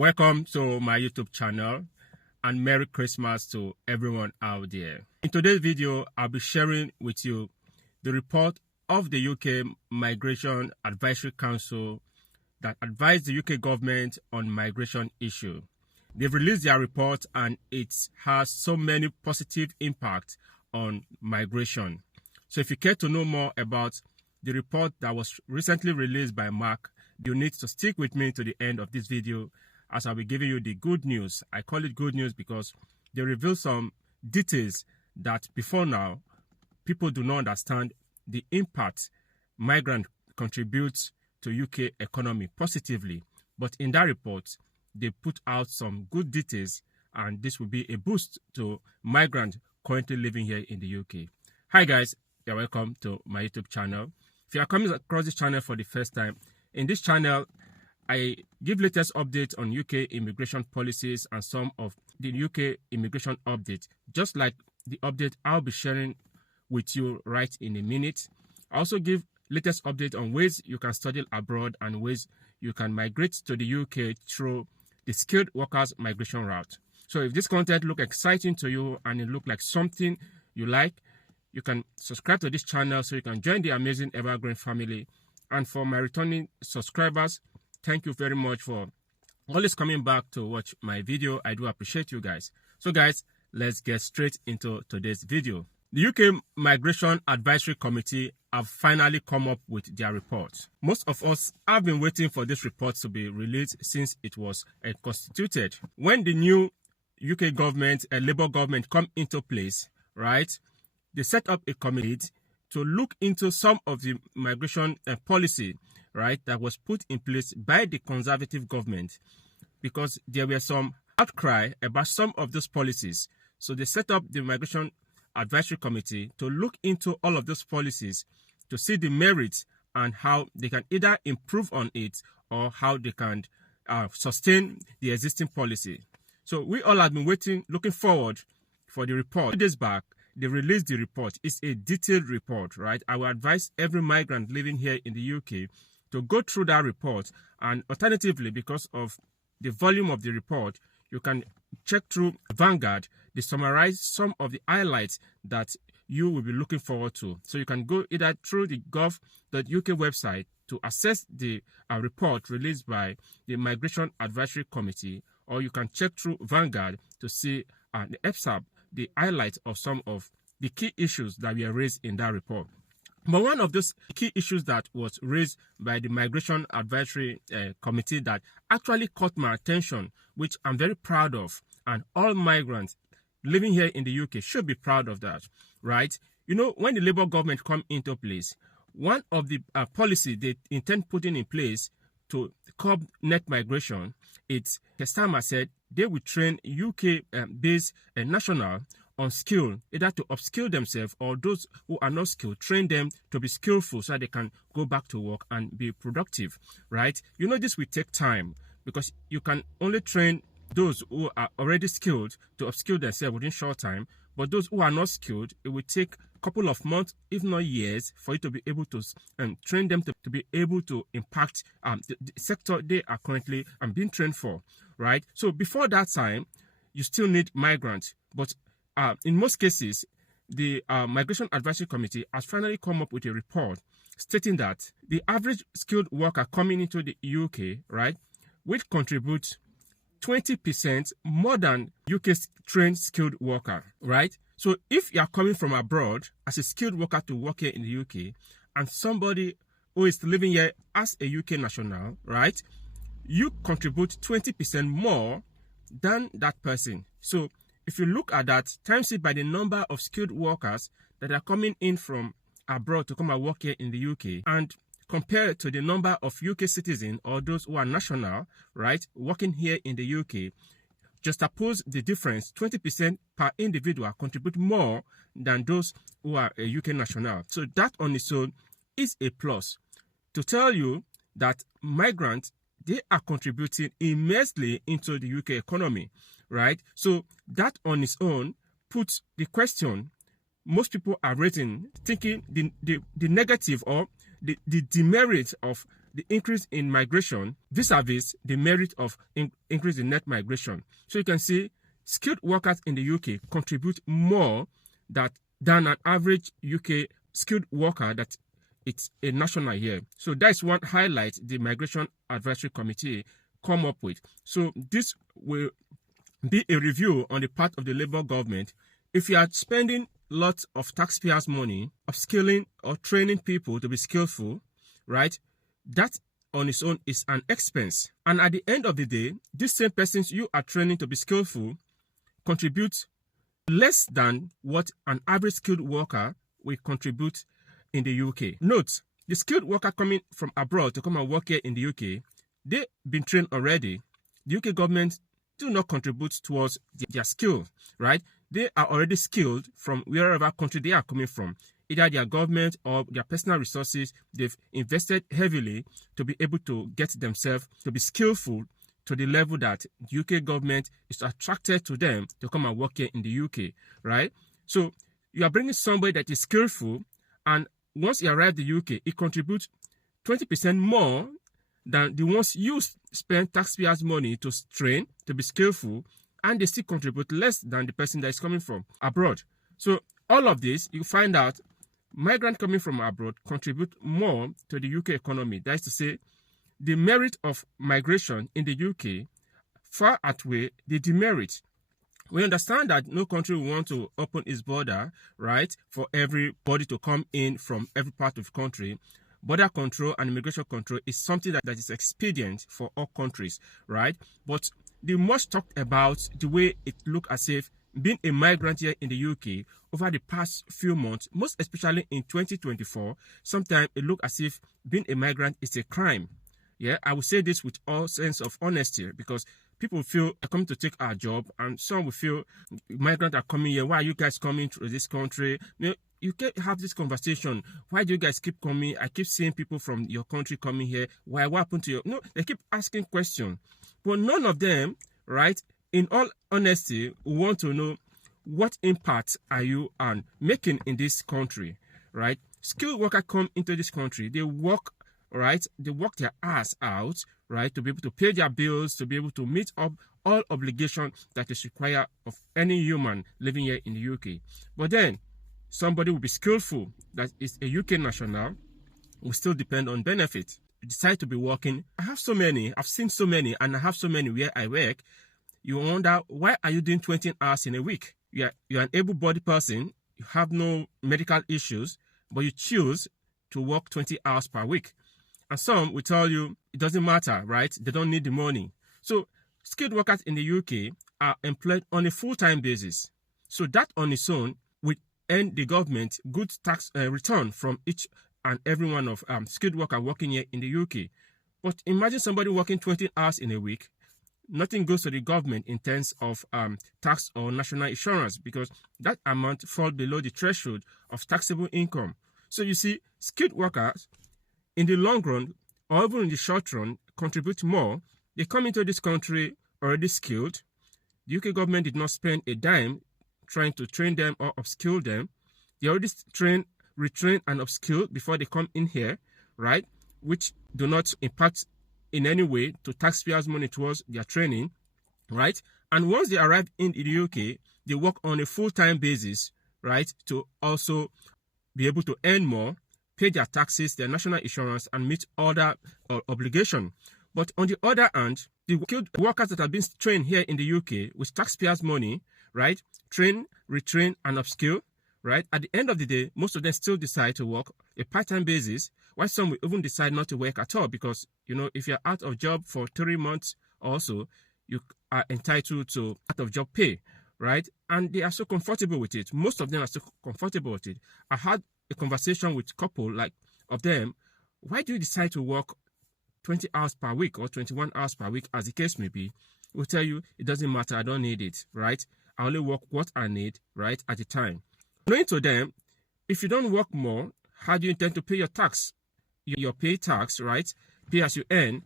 Welcome to my YouTube channel and Merry Christmas to everyone out there. In today's video, I'll be sharing with you the report of the UK Migration Advisory Council that advised the UK government on migration issue. They've released their report and it has so many positive impacts on migration. So if you care to know more about the report that was recently released by Mark, you need to stick with me to the end of this video as I'll be giving you the good news. I call it good news because they reveal some details that before now, people do not understand the impact migrant contributes to UK economy positively. But in that report, they put out some good details and this will be a boost to migrants currently living here in the UK. Hi guys, you're welcome to my YouTube channel. If you are coming across this channel for the first time, in this channel, I give latest updates on UK immigration policies and some of the UK immigration updates, just like the update I'll be sharing with you right in a minute. I also give latest update on ways you can study abroad and ways you can migrate to the UK through the skilled workers migration route. So if this content look exciting to you and it look like something you like, you can subscribe to this channel so you can join the amazing evergreen family. And for my returning subscribers, thank you very much for always coming back to watch my video. I do appreciate you guys. So guys, let's get straight into today's video. The UK Migration Advisory Committee have finally come up with their report. Most of us have been waiting for this report to be released since it was constituted. When the new UK government and Labour government come into place, right, they set up a committee to look into some of the migration policy, right, that was put in place by the Conservative government because there were some outcry about some of those policies. So they set up the Migration Advisory Committee to look into all of those policies to see the merits and how they can either improve on it or how they can sustain the existing policy. So we all have been waiting, looking forward for the report. 2 days back, they released the report. It's a detailed report, right? I will advise every migrant living here in the UK to go through that report. And alternatively, because of the volume of the report, you can check through Vanguard. They summarize some of the highlights that you will be looking forward to. So you can go either through the gov.uk website to access the report released by the Migration Advisory Committee, or you can check through Vanguard to see the EPSAB, the highlights of some of the key issues that were raised in that report. But one of those key issues that was raised by the Migration Advisory Committee that actually caught my attention, which I'm very proud of, and all migrants living here in the UK should be proud of that, right? You know, when the Labour government come into place, one of the policy they intend putting in place to curb net migration, it's Kestama said they will train UK-based national on skill, either to upskill themselves or those who are not skilled, train them to be skillful so that they can go back to work and be productive, right? You know, this will take time because you can only train those who are already skilled to upskill themselves within short time, but those who are not skilled, it will take a couple of months, if not years, for you to be able to train them to be able to impact the sector they are currently being trained for, right? So before that time, you still need migrants, but in most cases, the Migration Advisory Committee has finally come up with a report stating that the average skilled worker coming into the UK, right, will contribute 20% more than UK trained skilled worker, right? So if you are coming from abroad as a skilled worker to work here in the UK and somebody who is living here as a UK national, right, you contribute 20% more than that person. So if you look at that, times it by the number of skilled workers that are coming in from abroad to come and work here in the UK and compare it to the number of UK citizens or those who are national, right, working here in the UK, just oppose the difference. 20% per individual contribute more than those who are a UK national. So that on its own is a plus to tell you that migrants, they are contributing immensely into the UK economy, right? So that on its own puts the question most people are raising, thinking the negative or the demerit of the increase in migration vis-a-vis the merit of increase in net migration. So you can see skilled workers in the UK contribute more than an average UK skilled worker that it's a national here. So that's one highlight the Migration Advisory Committee come up with. So this will be a review on the part of the Labour government. If you are spending lots of taxpayers' money upskilling or training people to be skillful, right, that on its own is an expense. And at the end of the day, these same persons you are training to be skillful contribute less than what an average skilled worker will contribute in the UK. Note, the skilled worker coming from abroad to come and work here in the UK, they've been trained already. The UK government do not contribute towards their skill, right? They are already skilled from wherever country they are coming from. Either their government or their personal resources, they've invested heavily to be able to get themselves to be skillful to the level that the UK government is attracted to them to come and work here in the UK, right? So you are bringing somebody that is skillful, and once you arrive in the UK, it contributes 20% more than the ones you spend taxpayers' money to train to be skillful, and they still contribute less than the person that is coming from abroad. So all of this, you find out migrants coming from abroad contribute more to the UK economy. That is to say, the merit of migration in the UK far outweigh the demerit. We understand that no country will want to open its border, right, for everybody to come in from every part of the country. Border control and immigration control is something that is expedient for all countries, right? But the most talked about the way it looks as if being a migrant here in the UK over the past few months, most especially in 2024, sometimes it looks as if being a migrant is a crime. Yeah, I will say this with all sense of honesty, because people feel they're coming to take our job, and some will feel migrants are coming here. Why are you guys coming to this country? You can't have this conversation. Why do you guys keep coming? I keep seeing people from your country coming here. Why? What happened to you? No, they keep asking questions. But none of them, right, in all honesty, want to know what impact are you making in this country, right? Skilled workers come into this country. They work, right? They work their ass out, right, to be able to pay their bills, to be able to meet up all obligations that is required of any human living here in the UK. But then, somebody will be skillful, that is a UK national, will still depend on benefit. Decide to be working. I've seen so many, and I have so many where I work. You wonder, why are you doing 20 hours in a week? You're an able-bodied person, you have no medical issues, but you choose to work 20 hours per week. And some will tell you it doesn't matter, right? They don't need the money. So skilled workers in the UK are employed on a full-time basis. So that on its own will earn the government good tax return from each and every one of skilled workers working here in the UK. But imagine somebody working 20 hours in a week. Nothing goes to the government in terms of tax or national insurance, because that amount falls below the threshold of taxable income. So you see, skilled workers in the long run, or even in the short run, contribute more. They come into this country already skilled. The UK government did not spend a dime trying to train them or upskill them. They already train, retrain, and upskill before they come in here, right? Which do not impact in any way to taxpayers' money towards their training, right? And once they arrive in the UK, they work on a full-time basis, right? To also be able to earn more, pay their taxes, their national insurance, and meet other obligations. But on the other hand, the workers that have been trained here in the UK with taxpayers' money, right, train, retrain, and upskill, right, at the end of the day, most of them still decide to work a part-time basis, while some will even decide not to work at all, because, you know, if you're out of job for 3 months or so, you are entitled to out-of-job pay, right? And they are so comfortable with it. Most of them are so comfortable with it. I had a conversation with a couple of them. Why do you decide to work 20 hours per week or 21 hours per week, as the case may be? We'll tell you, it doesn't matter, I don't need it, right? I only work what I need, right, at the time. Knowing to them, if you don't work more, how do you intend to pay your tax? Your pay tax, right? Pay as you earn,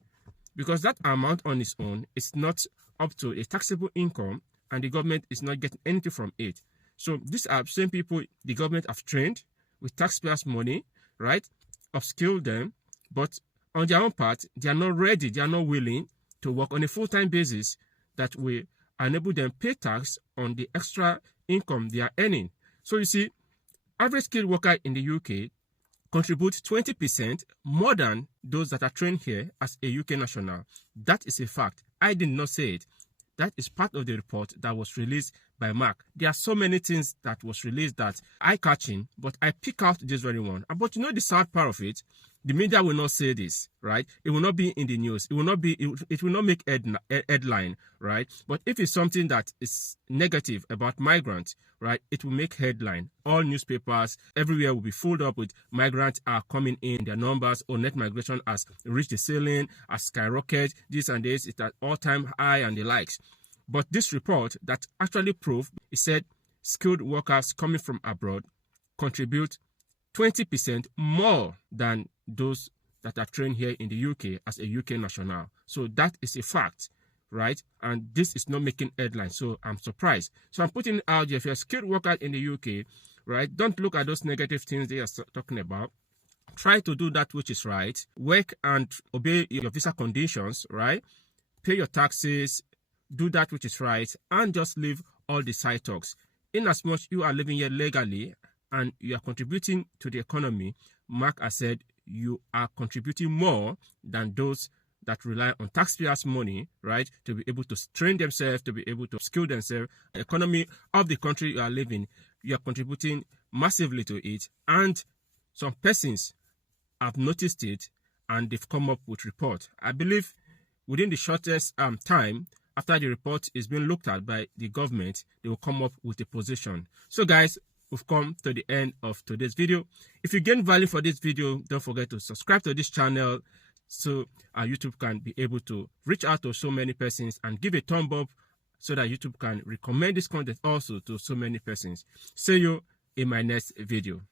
because that amount on its own is not up to a taxable income, and the government is not getting anything from it. So these are same people the government have trained with taxpayers' money, right? Upskilled them, but on their own part, they are not ready, they are not willing to work on a full-time basis that will enable them pay tax on the extra income they are earning. So you see, average skilled worker in the UK contribute 20% more than those that are trained here as a UK national. That is a fact. I did not say it. That is part of the report that was released by Mark. There are so many things that was released that eye-catching, but I pick out this very one. But you know the sad part of it? The media will not say this, right? It will not be in the news. It will not be. It will not make headline, right? But if it's something that is negative about migrants, right, it will make headline. All newspapers everywhere will be filled up with migrants are coming in. Their numbers or net migration has reached the ceiling, has skyrocketed. This and this, it's at all-time high and the likes. But this report that actually proved, it said skilled workers coming from abroad contribute 20% more than those that are trained here in the UK as a UK national. So that is a fact, right? And this is not making headlines, so I'm surprised. So I'm putting it out there. If you're a skilled worker in the UK, right, don't look at those negative things they are talking about. Try to do that which is right. Work and obey your visa conditions, right? Pay your taxes, do that which is right, and just leave all the side talks. In as much you are living here legally and you are contributing to the economy, Mark has said you are contributing more than those that rely on taxpayers' money, right, to be able to train themselves, to be able to skill themselves. The economy of the country you are living, you are contributing massively to it. And some persons have noticed it and they've come up with report. I believe within the shortest time, after the report is being looked at by the government, they will come up with a position. So guys, we've come to the end of today's video. If you gain value for this video, don't forget to subscribe to this channel so our YouTube can be able to reach out to so many persons, and give a thumb up so that YouTube can recommend this content also to so many persons. See you in my next video.